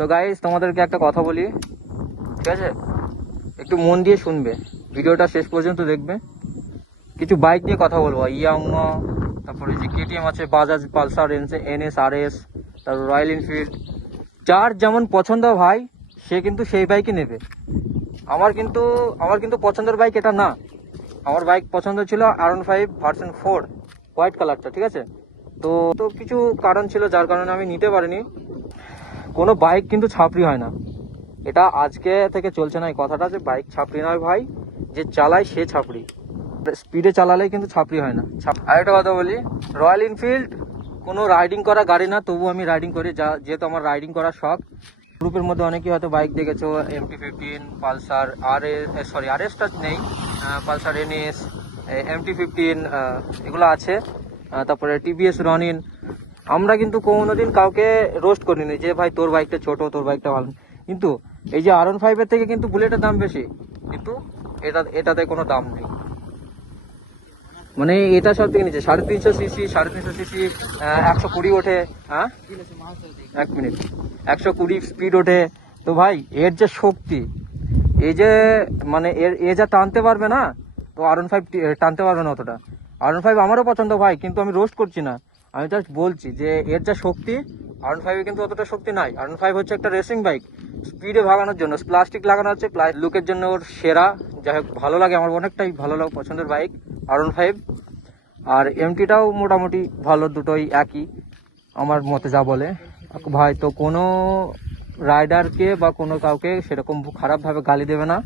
তো গাইস তোমাদেরকে একটা কথা বলি, ঠিক আছে? একটু মন দিয়ে শুনবে, ভিডিওটা শেষ পর্যন্ত দেখবে। কিছু বাইক নিয়ে কথা বলবো, ইয়ামাহা, তারপরে যে কেটিএম আছে, বাজাজ পালসার, এনএস, আরএস, তারপর রয়্যাল এনফিল্ড। যার যেমন পছন্দ ভাই সে কিন্তু সেই বাইকই নেবে। আমার কিন্তু পছন্দের বাইক এটা না। আমার বাইক পছন্দ ছিল R15 ভার্সন 4 হোয়াইট কালারটা, ঠিক আছে? তো তো কিছু কারণ ছিল যার কারণে আমি নিতে পারিনি। কোনো বাইক কিন্তু ছাপড়ি হয় না, এটা আজকে থেকে চলছে না এই কথাটা যে বাইক ছাপড়ি নয় ভাই, যে চালায় সে ছাপড়ি। স্পিডে চালালেই কিন্তু ছাপড়ি হয় না। আর একটা কথা বলি, রয়্যাল এনফিল্ড কোনো রাইডিং করা গাড়ি না, তবু আমি রাইডিং করি, যেহেতু আমার রাইডিং করার শখ। গ্রুপের মধ্যে অনেকেই হয়তো বাইক দেখেছো, MT-15, পালসার আরএসটা নেই, পালসার এনএস, MT-15 এগুলো আছে, তারপরে টিভিএস রনিন। আমরা কিন্তু কোনোদিন কাউকে রোস্ট করিনি যে ভাই তোর বাইকটা ছোট, তোর বাইকটা ভালো। কিন্তু এই যে R15 থেকে কিন্তু বুলেটের দাম বেশি, কিন্তু এটাতে কোনো দাম নেই। মানে এটা সব থেকে নিচে 350 সিসি, 350 সিসি 120 ওঠে। হ্যাঁ, 1 মিনিট, 120 স্পিড ওঠে। তো ভাই এর যে শক্তি, এই যে মানে এ যা টানতে পারবে না, তো R15 টানতে পারবে না অতটা। R15 আমারও পছন্দ ভাই, কিন্তু আমি রোস্ট করছি না, আমি জাস্ট বলছি যে এর যা শক্তি R15 কিন্তু অতটা শক্তি নাই। R15 হচ্ছে একটা রেসিং বাইক, স্পিডে ভাগানোর জন্য প্লাস্টিক লাগানো হচ্ছে, লুকের জন্য ওর সেরা। যাই হোক, ভালো লাগে, আমার অনেকটাই ভালো লাগে, পছন্দের বাইক R15। আর MT-টাও মোটামুটি ভালো, দুটোই একই আমার মতে যা বলে ভাই। তো কোনো রাইডারকে বা কোনো কাউকে সেরকম খারাপভাবে গালি দেবে না।